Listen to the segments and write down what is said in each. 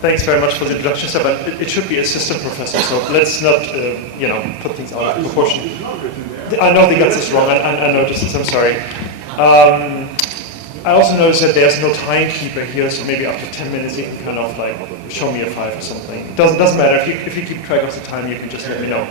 Thanks very much for the introduction, sir, but it should be assistant professor, so let's not, put things out of proportion. I know they got this wrong, I noticed this, I'm sorry. I also noticed that there's no timekeeper here, so maybe after 10 minutes you can kind of like show me a 5 or something. It doesn't matter, if you keep track of the time, you can just let me know.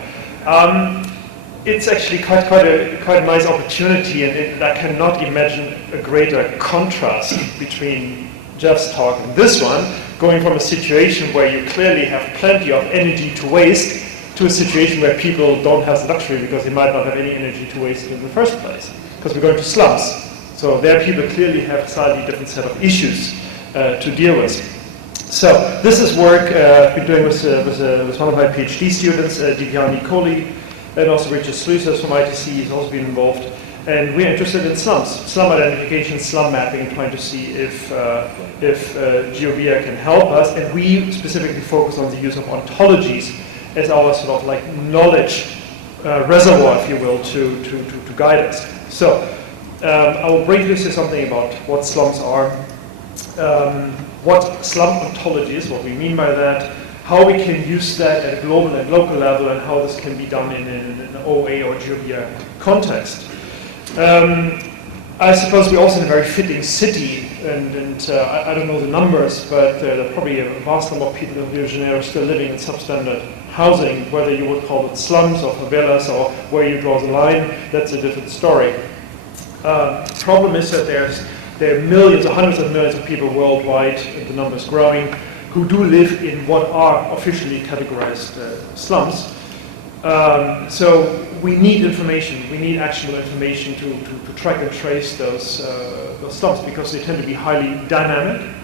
It's actually quite a nice opportunity, and I cannot imagine a greater contrast between Jeff's talk and this one, going from a situation where you clearly have plenty of energy to waste to a situation where people don't have the luxury because they might not have any energy to waste in the first place, because we're going to slums. So there people clearly have a slightly different set of issues to deal with. So this is work I've been doing with one of my PhD students, Divyani, Kohli, and also Richard Sliuzas from ITC has also been involved. And we're interested in slums, slum identification, slum mapping, trying to see if GeoBia can help us. And we specifically focus on the use of ontologies as our sort of like knowledge reservoir, if you will, to guide us. So I will briefly say something about what slums are, what slum ontology is, what we mean by that, how we can use that at a global and local level, and how this can be done in an OA or GeoBia context. I suppose we're also in a very fitting city, and I don't know the numbers, but there are probably a vast number of people in Rio de Janeiro still living in substandard housing, whether you would call it slums or favelas or where you draw the line, that's a different story. The problem is that there are millions or hundreds of millions of people worldwide, and the number is growing, who do live in what are officially categorized slums. So we need information, we need actionable information to track and trace those slums, because they tend to be highly dynamic.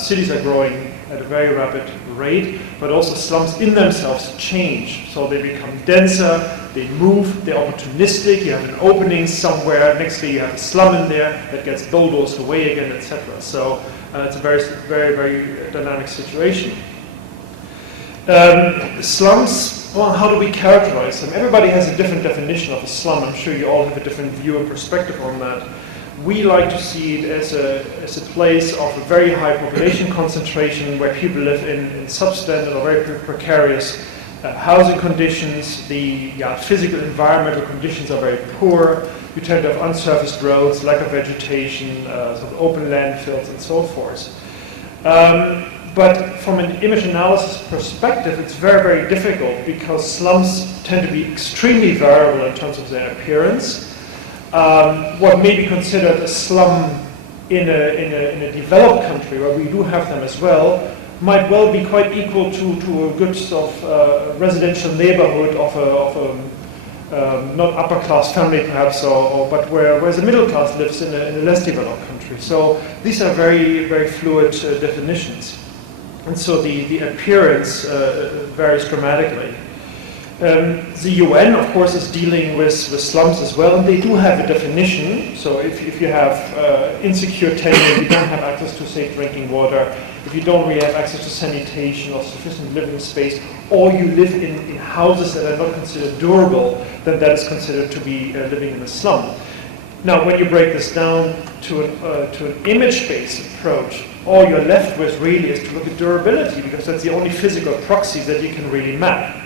Cities are growing at a very rapid rate, but also slums in themselves change. So they become denser, they move, they're opportunistic, you have an opening somewhere, next day you have a slum in there that gets bulldozed away again, etc. So it's a very, very, very dynamic situation. Slums, well, how do we characterize them? Everybody has a different definition of a slum. I'm sure you all have a different view and perspective on that. We like to see it as a place of a very high population concentration where people live in substandard or very precarious housing conditions. The physical environmental conditions are very poor. You tend to have unsurfaced roads, lack of vegetation, sort of open landfills, and so forth. But from an image analysis perspective, it's very, very difficult, because slums tend to be extremely variable in terms of their appearance. What may be considered a slum in a developed country, where we do have them as well, might well be quite equal to a good sort of residential neighborhood of a not upper class family perhaps, but where the middle class lives in a less developed country. So these are very, very fluid definitions. And so the appearance varies dramatically. The UN, of course, is dealing with slums as well, and they do have a definition. So if you have insecure tenure, you don't have access to safe drinking water, if you don't really have access to sanitation or sufficient living space, or you live in houses that are not considered durable, then that is considered to be living in a slum. Now, when you break this down to an image-based approach, all you're left with really is to look at durability, because that's the only physical proxy that you can really map.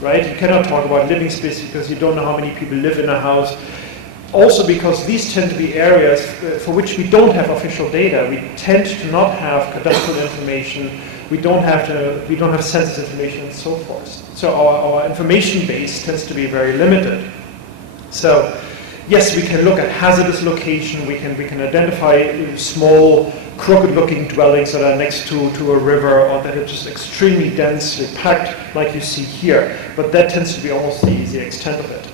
Right? You cannot talk about living space because you don't know how many people live in a house. Also because these tend to be areas for which we don't have official data. We tend to not have cadastral information. We don't have census information and so forth. So our information base tends to be very limited. So yes, we can look at hazardous location. We can identify small, crooked-looking dwellings that are next to a river, or that are just extremely densely packed, like you see here. But that tends to be almost the extent of it.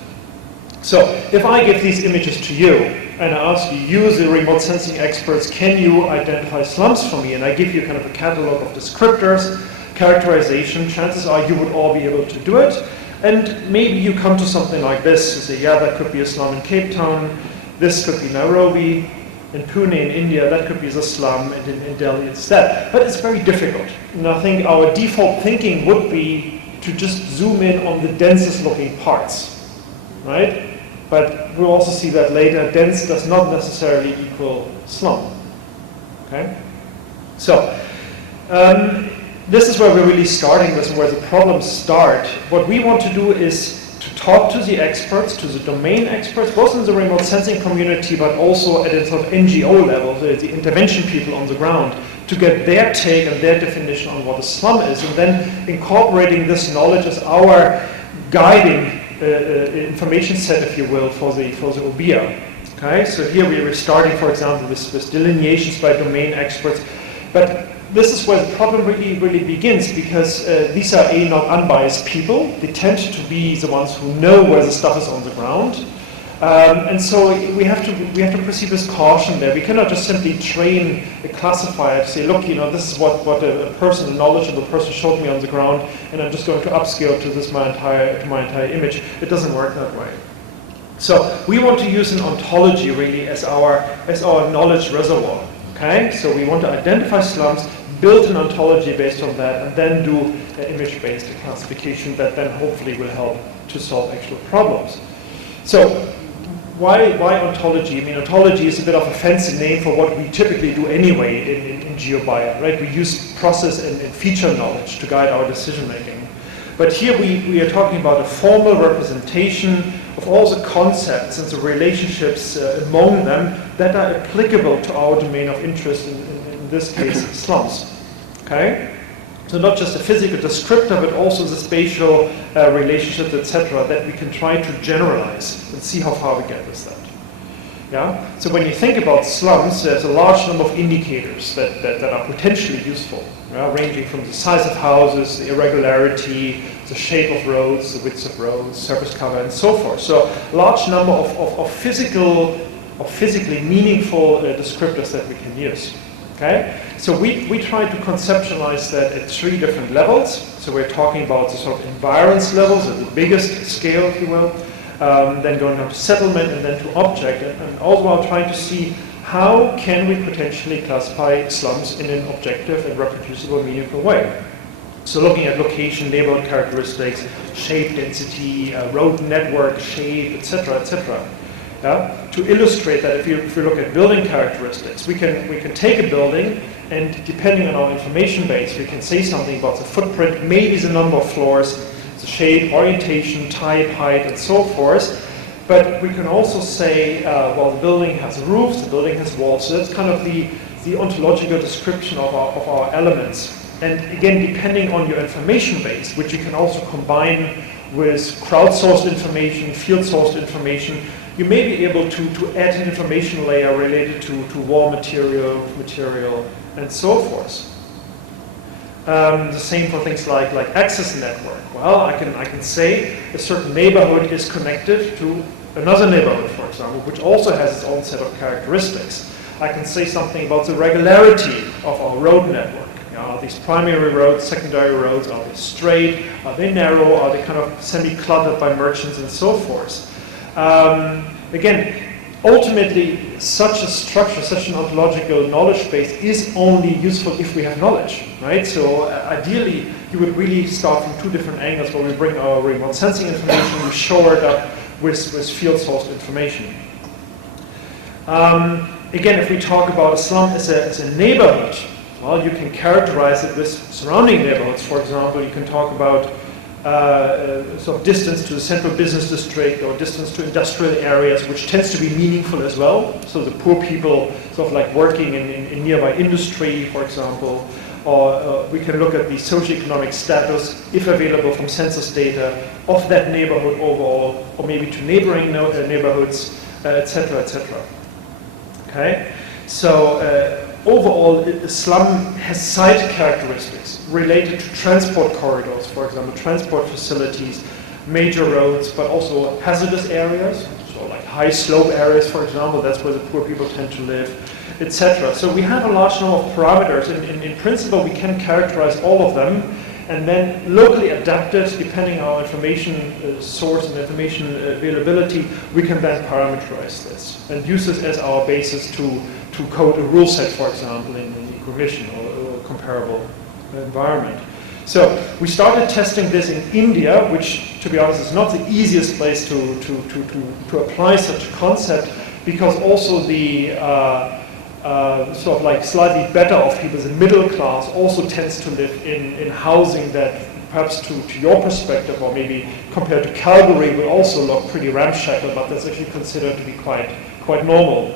So if I give these images to you, and I ask you, the remote sensing experts, can you identify slums for me? And I give you kind of a catalog of descriptors, characterization, chances are you would all be able to do it. And maybe you come to something like this, you say, yeah, that could be a slum in Cape Town, this could be Nairobi, in Pune in India, that could be the slum, and in Delhi instead. But it's very difficult. And I think our default thinking would be to just zoom in on the densest looking parts, right? But we'll also see that later, dense does not necessarily equal slum, okay? So, this is where we're really starting this and where the problems start. What we want to do is to talk to the experts, to the domain experts, both in the remote sensing community, but also at a sort of NGO level, the intervention people on the ground, to get their take and their definition on what a slum is, and then incorporating this knowledge as our guiding information set, if you will, for the OBIA. Okay, so here we are starting, for example, with delineations by domain experts, but this is where the problem really begins, because these are not unbiased people. They tend to be the ones who know where the stuff is on the ground, and so we have to proceed with caution there. We cannot just simply train a classifier to say, look, this is what a person, a knowledgeable person, showed me on the ground, and I'm just going to upscale to this my entire image. It doesn't work that way. So we want to use an ontology really as our knowledge reservoir. Okay, so we want to identify slums, build an ontology based on that, and then do an image-based classification that then hopefully will help to solve actual problems. So why ontology? I mean, ontology is a bit of a fancy name for what we typically do anyway in GeoBia, right? We use process and feature knowledge to guide our decision making. But here we are talking about a formal representation of all the concepts and the relationships among them that are applicable to our domain of interest, in this case, slums. Okay? So not just a physical descriptor, but also the spatial relationships, etc., that we can try to generalize and see how far we get with that. Yeah? So when you think about slums, there's a large number of indicators that are potentially useful, ranging from the size of houses, the irregularity, the shape of roads, the width of roads, surface cover, and so forth. So a large number of physically meaningful descriptors that we can use. Okay? So we try to conceptualize that at 3 different levels. So we're talking about the sort of environs levels at the biggest scale, if you will, then going on to settlement and then to object, and also while trying to see how can we potentially classify slums in an objective and reproducible, meaningful way. So looking at location, neighborhood characteristics, shape density, road network shape, etc., etc. To illustrate that, if you look at building characteristics, we can take a building, and depending on our information base, we can say something about the footprint, maybe the number of floors, the shape, orientation, type, height, and so forth. But we can also say, well, the building has roofs, the building has walls. So that's kind of the ontological description of our elements. And again, depending on your information base, which you can also combine with crowdsourced information, field-sourced information, you may be able to add an information layer related to wall material, and so forth. The same for things like access network. Well, I can say a certain neighborhood is connected to another neighborhood, for example, which also has its own set of characteristics. I can say something about the regularity of our road network. Are these primary roads, secondary roads, are they straight, are they narrow, are they kind of semi-cluttered by merchants, and so forth. Again, ultimately, such a structure, such an ontological knowledge base is only useful if we have knowledge, right? So ideally, you would really start from 2 different angles where we bring our remote sensing information, we shore it up with field-sourced information. Again, if we talk about a slum as a neighborhood, well, you can characterize it with surrounding neighborhoods. For example, you can talk about sort of distance to the central business district or distance to industrial areas, which tends to be meaningful as well. So the poor people sort of like working in nearby industry, for example. Or we can look at the socioeconomic status, if available from census data, of that neighborhood overall, or maybe to neighboring neighborhoods, etc., etc. Okay? So overall, the slum has site characteristics related to transport corridors, for example, transport facilities, major roads, but also hazardous areas, so like high slope areas, for example, that's where the poor people tend to live, etc. So we have a large number of parameters, and in principle we can characterize all of them, and then locally adapted, depending on our information source and information availability, we can then parameterize this and use this as our basis to code a rule set, for example, in an equation or comparable environment. So we started testing this in India, which, to be honest, is not the easiest place to apply such a concept, because also the sort of like slightly better off people, the middle class, also tends to live in housing that perhaps to your perspective, or maybe compared to Calgary, will also look pretty ramshackle, but that's actually considered to be quite normal.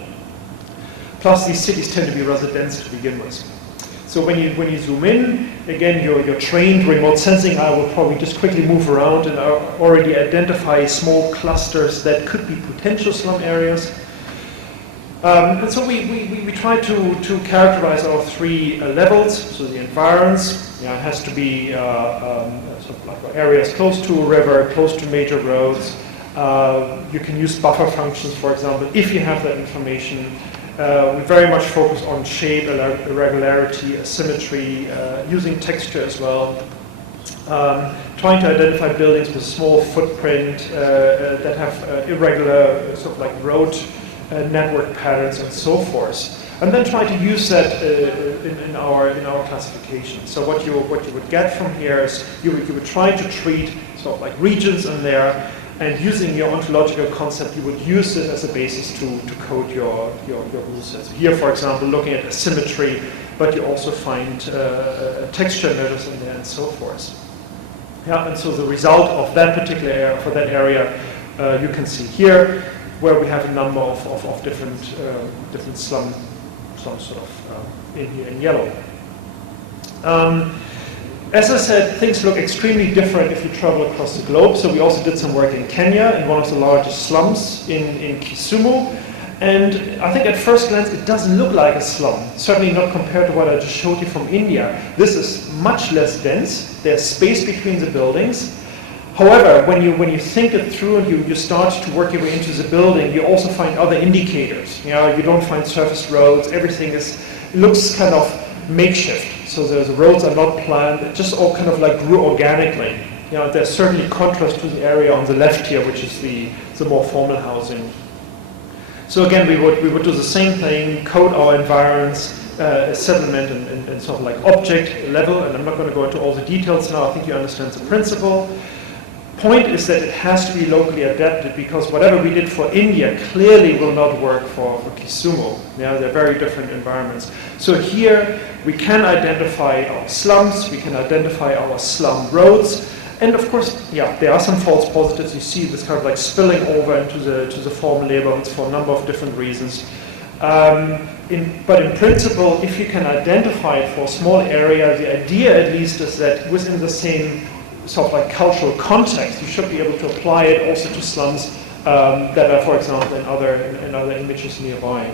Plus, these cities tend to be rather dense to begin with. So when you zoom in, again, your trained remote sensing eye will probably just quickly move around and already identify small clusters that could be potential slum areas. And so we try to characterize our three levels. So the environs, it has to be sort of like areas close to a river, close to major roads. You can use buffer functions, for example, if you have that information. We very much focus on shape, irregularity, asymmetry, using texture as well. Trying to identify buildings with small footprint that have irregular sort of like road network patterns and so forth. And then try to use that in our classification. So what you would get from here is you would try to treat sort of like regions in there, and using your ontological concept, you would use it as a basis to code your rule sets. Here, for example, looking at asymmetry, but you also find texture measures in there and so forth. Yeah, and so the result of that particular area, for that area, you can see here, where we have a number of different slum sort of in here in yellow. As I said, things look extremely different if you travel across the globe. So we also did some work in Kenya, in one of the largest slums in Kisumu. And I think at first glance, it doesn't look like a slum. Certainly not compared to what I just showed you from India. This is much less dense. There's space between the buildings. However, when you think it through and you start to work your way into the building, you also find other indicators. You don't find surface roads. Everything looks kind of makeshift. So the roads are not planned. It just all kind of like grew organically. There's certainly contrast to the area on the left here, which is the more formal housing. So again, we would do the same thing, code our environs, settlement and sort of like object level. And I'm not going to go into all the details now. I think you understand the principle. Point is that it has to be locally adapted, because whatever we did for India clearly will not work for Kisumu. They're very different environments. So here we can identify our slums, we can identify our slum roads, and of course, there are some false positives. You see this kind of like spilling over into the formal neighborhoods for a number of different reasons. But in principle, if you can identify it for a small area, the idea at least is that within the same sort of like cultural context, you should be able to apply it also to slums that are, for example, in other images nearby.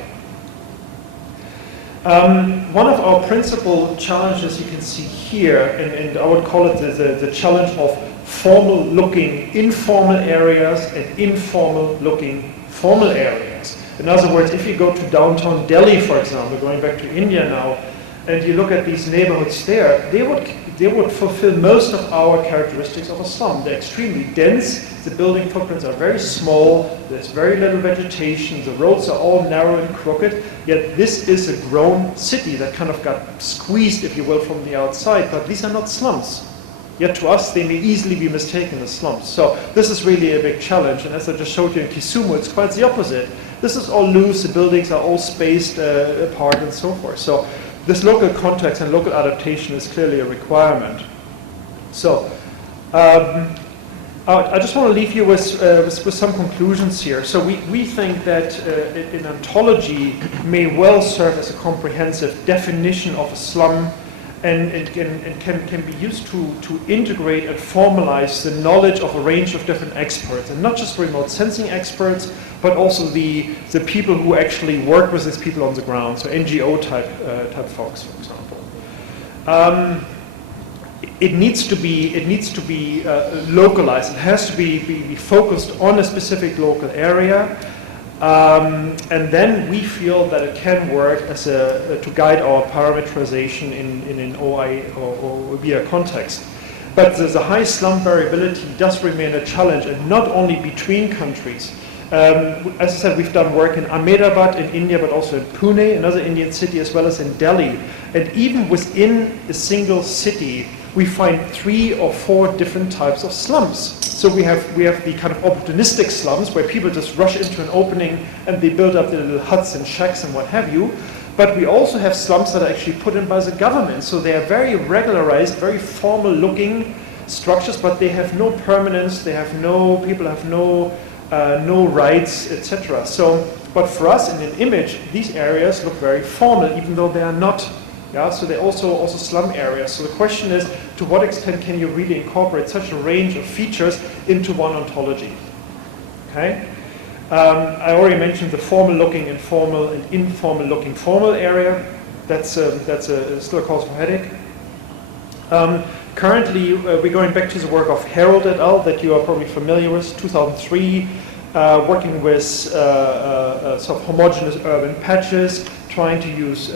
One of our principal challenges you can see here, and I would call it the challenge of formal-looking informal areas and informal-looking formal areas. In other words, if you go to downtown Delhi, for example, going back to India now, and you look at these neighborhoods there, they would fulfill most of our characteristics of a slum. They're extremely dense, the building footprints are very small, there's very little vegetation, the roads are all narrow and crooked, yet this is a grown city that kind of got squeezed, if you will, from the outside, but these are not slums. Yet to us, they may easily be mistaken as slums. So this is really a big challenge, and as I just showed you in Kisumu, it's quite the opposite. This is all loose, the buildings are all spaced apart and so forth. So this local context and local adaptation is clearly a requirement. So I just want to leave you with some conclusions here. So we think that an ontology may well serve as a comprehensive definition of a slum, and can be used to integrate and formalize the knowledge of a range of different experts, and not just remote sensing experts, but also the people who actually work with these people on the ground, so NGO type folks, for example. It needs to be localized. It has to be focused on a specific local area, and then we feel that it can work as to guide our parameterization in an OI or OBIA context. But the high slum variability does remain a challenge, and not only between countries. As I said, we've done work in Ahmedabad in India, but also in Pune, another Indian city, as well as in Delhi. And even within a single city, we find 3 or 4 different types of slums. So we have the kind of opportunistic slums where people just rush into an opening and they build up their little huts and shacks and what have you. But we also have slums that are actually put in by the government. So they are very regularized, very formal looking structures, but they have no permanence, they have no, people have no rights, etc. So, but for us in an image, these areas look very formal, even though they are not. Yeah, so they're also slum areas. So the question is, to what extent can you really incorporate such a range of features into one ontology? Okay. I already mentioned the formal-looking, informal, and informal-looking formal area. That's still a cause for headache. Currently, we're going back to the work of Kerle et al. That you are probably familiar with, 2003, working with sort of homogeneous urban patches, trying to use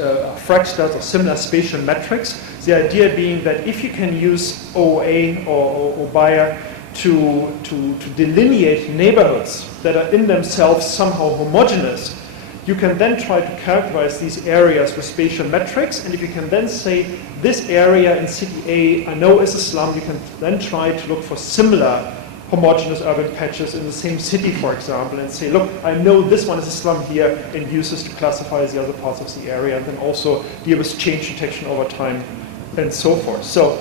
fractals or similar spatial metrics. The idea being that if you can use OA or Bayer to delineate neighborhoods that are in themselves somehow homogeneous, you can then try to characterize these areas with spatial metrics, and if you can then say this area in city A I know is a slum, you can then try to look for similar homogeneous urban patches in the same city, for example, and say, look, I know this one is a slum here, and use this to classify the other parts of the area, and then also deal with change detection over time, and so forth. So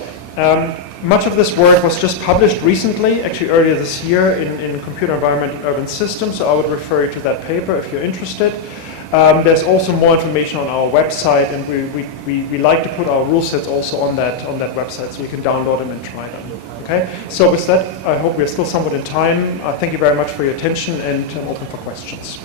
much of this work was just published recently, actually earlier this year, in Computer Environment and Urban Systems, so I would refer you to that paper if you're interested. There's also more information on our website, and we like to put our rule sets also on that website, so you can download them and try them. Okay. So with that, I hope we're still somewhat in time. Thank you very much for your attention, and I'm open for questions.